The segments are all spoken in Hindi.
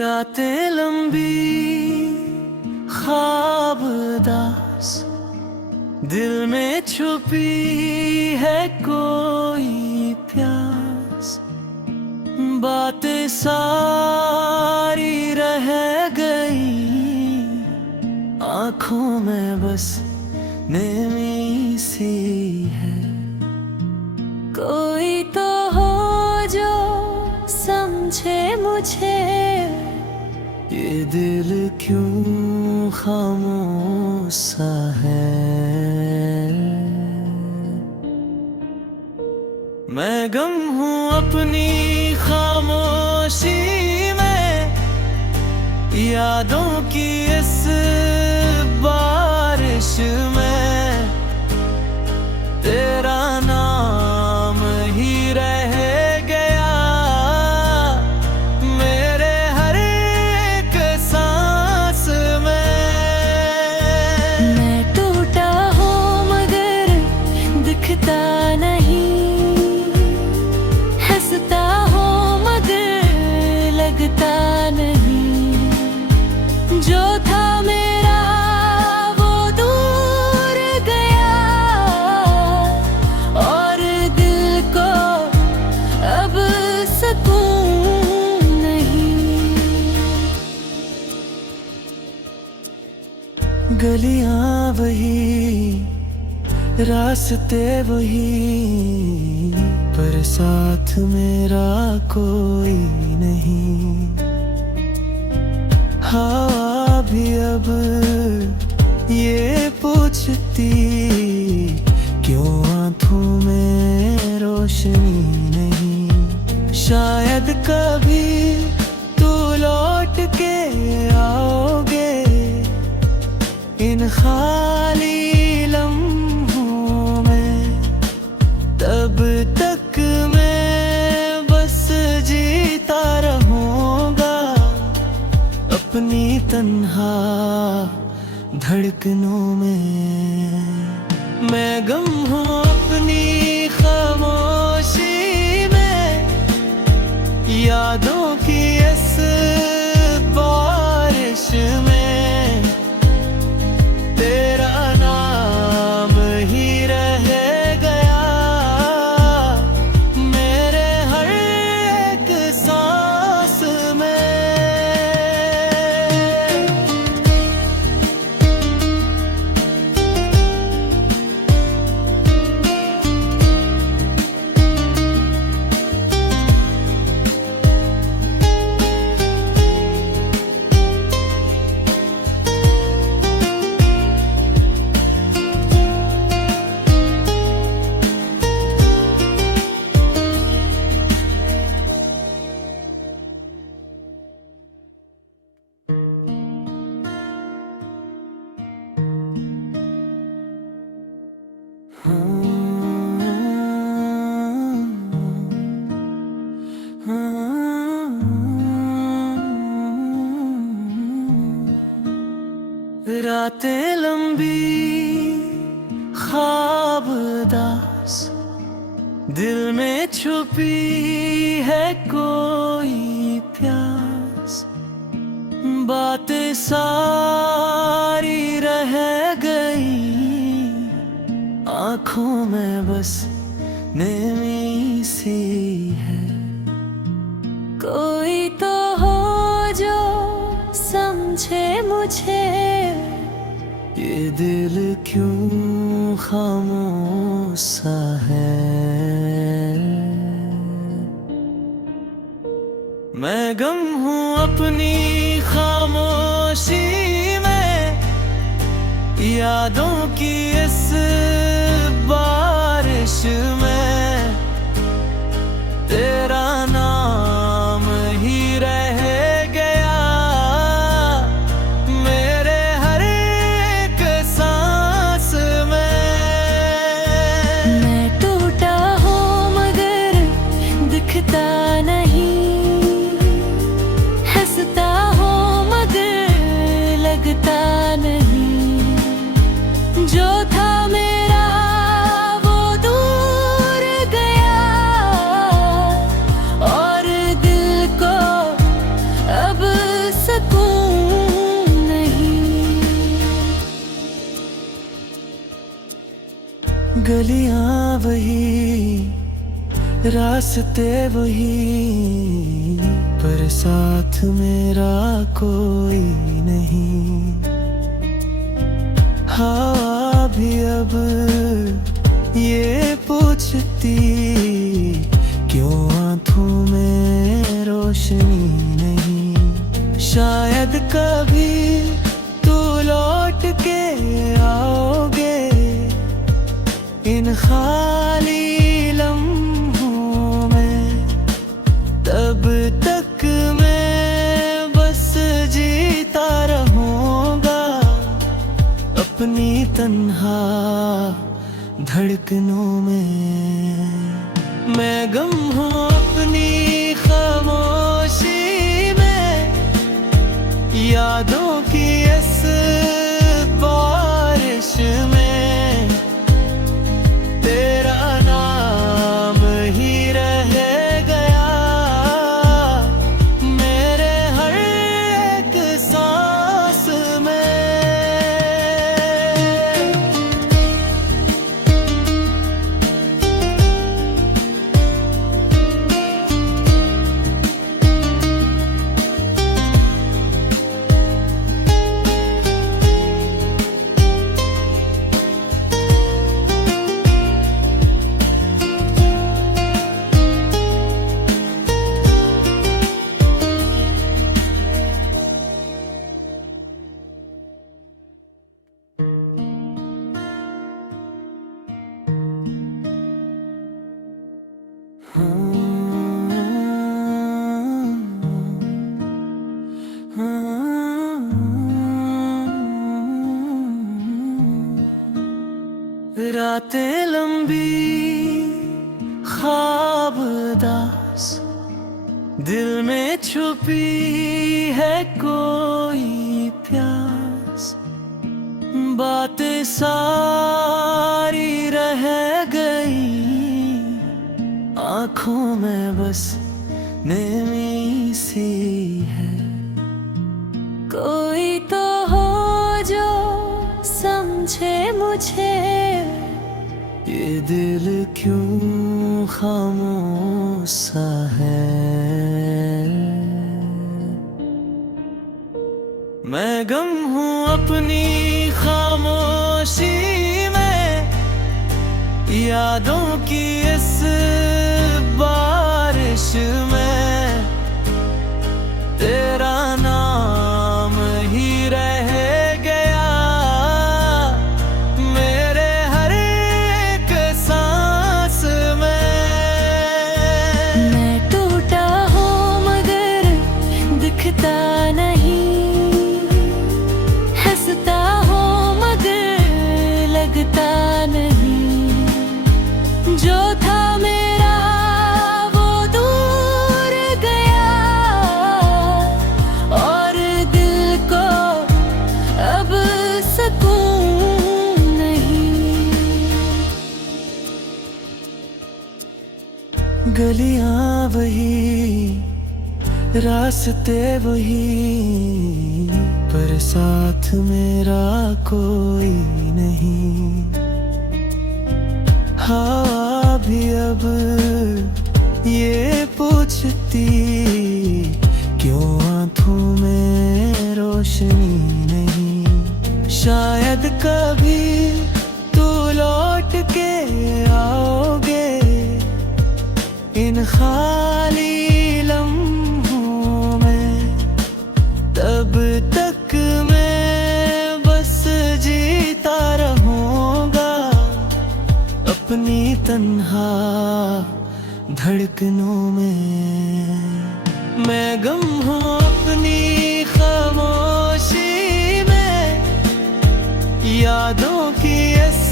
रातें लंबी ख्वाब उदास, दिल में छुपी है कोई प्यास। बातें सारी रह गई आँखों में, बस नेमी सी है। कोई तो हो जो समझे मुझे, ये दिल क्यों खामोश सा है। मैं गम हूँ अपनी खामोशी में, यादों की इस बारिश में। तेरा नाम ही रह गया मेरे हर एक सांस में। मैं टूटा हूँ मगर दिखता नहीं, हंसता हूँ मगर लगता नहीं। जो था मेरा वो दूर गया, और दिल को अब सुकून नहीं। गलियां वही, रास्ते वही, पर साथ मेरा कोई नहीं। हवा भी अब ये पूछती, क्यों आँखों में रोशनी नहीं। शायद कभी तू लौट के आओगे इन खाली लम्हों में। तब तक मैं बस जीता रहूंगा अपनी तन्हा धड़कनों में। मैं गम हूँ अपनी खामोशी में, यादों की इस बारिश में। तेरा नाम ही रह गया मेरे हर एक सांस में। रातें लंबी ख्वाब उदास, दिल में छुपी है कोई प्यास। बातें सारी रह गई आँखों में, बस नेमी सी है। कोई तो हो जो समझे मुझे, ये दिल क्यों खामोश सा है। मैं गम हूँ अपनी खामोशी में, यादों की इस बारिश में। तेरा नाम ही रह गया मेरे हर एक सांस में। मैं टूटा हूँ मगर दिखता नहीं, हंसता हूँ मगर लगता नहीं। रास्ते वही पर साथ मेरा कोई नहीं। हवा भी अब ये पूछती क्यों आंखों में रोशनी नहीं। शायद कभी तू लौट के आओगे इन खाली लम्हों में, तब तक मैं बस जीता रहूंगा अपनी तन्हा धड़कनों में। मैं गम हूँ अपनी खामोशी में, यादों की इस बारिश में। तेरा नाम ही रह गया मेरे हर एक सांस में। रातें लंबी ख्वाब दास, दिल में छुपी है कोई प्यास। बातें सारी रह गई आँखों में बस नेमी सी है। कोई तो हो जो समझे मुझे, ये दिल क्यों खामोश सा है। मैं गम हूँ अपनी खामोशी में, यादों की इस बारिश में। तेरा नाम ही रह गया मेरे हर एक सांस में। मैं टूटा हूँ मगर दिखता नहीं, हंसता हूँ मगर लगता नहीं। जो था मेरा वो दूर गया और दिल को अब सुकून नहीं। गलियां वही रास्ते वही पर साथ मेरा कोई नहीं। हवा भी अब ये पूछती क्यों आंखों में रोशनी नहीं। शायद कभी तू लौट के आओगे इन खाली लम्हों में, तब तक मैं बस जीता रहूंगा अपनी तन्हा धड़कनों में। मैं गम हूँ अपनी खामोशी में, यादों की इस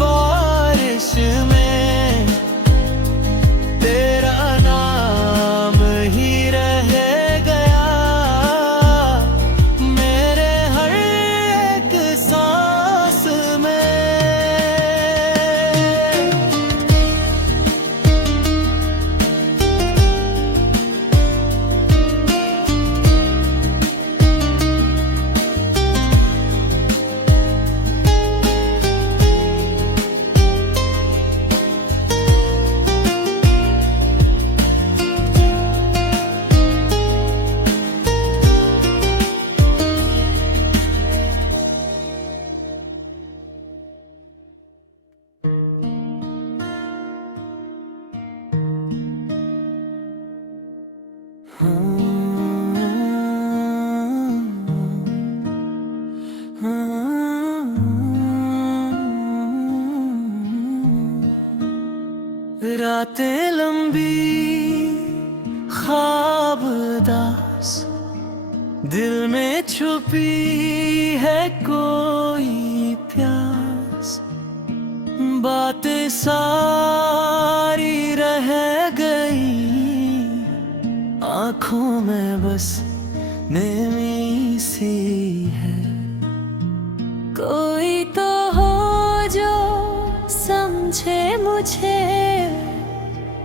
बारिश में। तेरा नाम ही रह गया मेरे हर एक सांस में। रातें लंबी ख्वाब दास, दिल में छुपी है कोई प्यास। बातें सारी रह गई आँखों में, बस नेमी सी है। कोई तो हो जो समझे मुझे,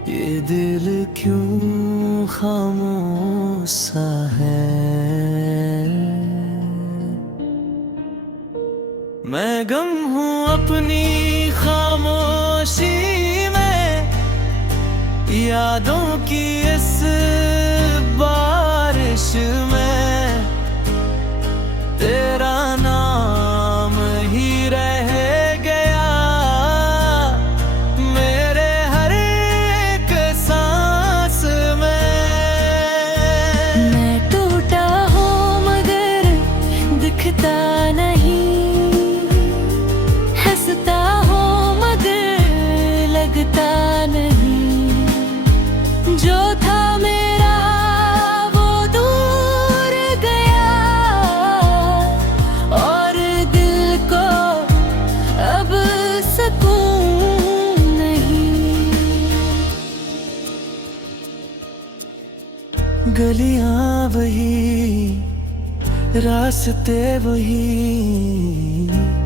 ये दिल क्यों खामोश सा है। मैं गम हूँ अपनी खामोशी में, यादों की इस बारिश में। तेरा नाम ही रह गया मेरे हर एक सांस में। मैं टूटा हूँ मगर दिखता नहीं, हंसता हूँ मगर लगता नहीं। जो था मेरा वो दूर गया, और दिल को अब सुकून नहीं। गलियां वही, रास्ते वही,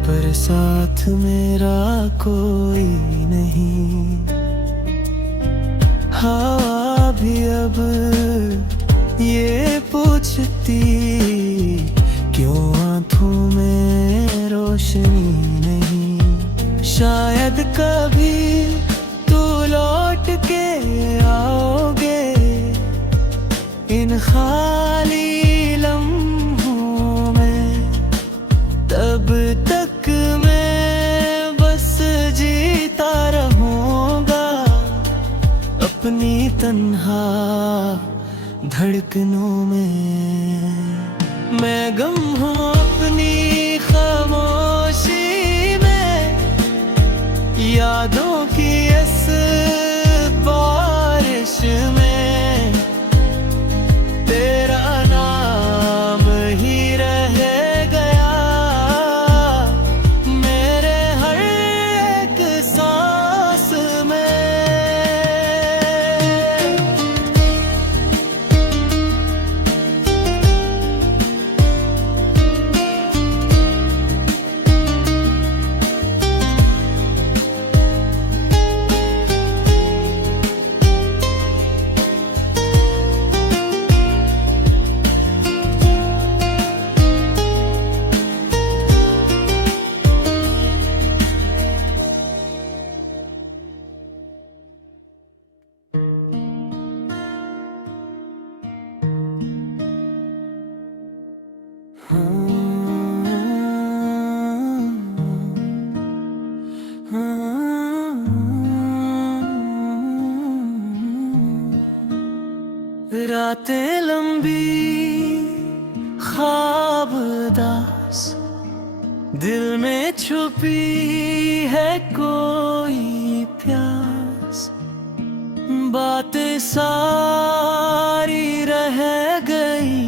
पर साथ मेरा कोई नहीं। हवा भी अब ये पूछती, क्यों आँखों में रोशनी नहीं। शायद कभी तू लौट के आओगे इन खाली लम्हों में। तब तक मैं बस जीता रहूंगा अपनी तन्हा धड़कनों में। मैं गम हूँ अपनी खामोशी में, यादों की इस बारिश में। तेरा नाम ही रह गया मेरे हर एक सांस में। रातें लंबी ख्वाब दास, दिल में छुपी है कोई प्यास। बातें सारी रह गई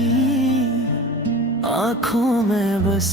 आँखों में, बस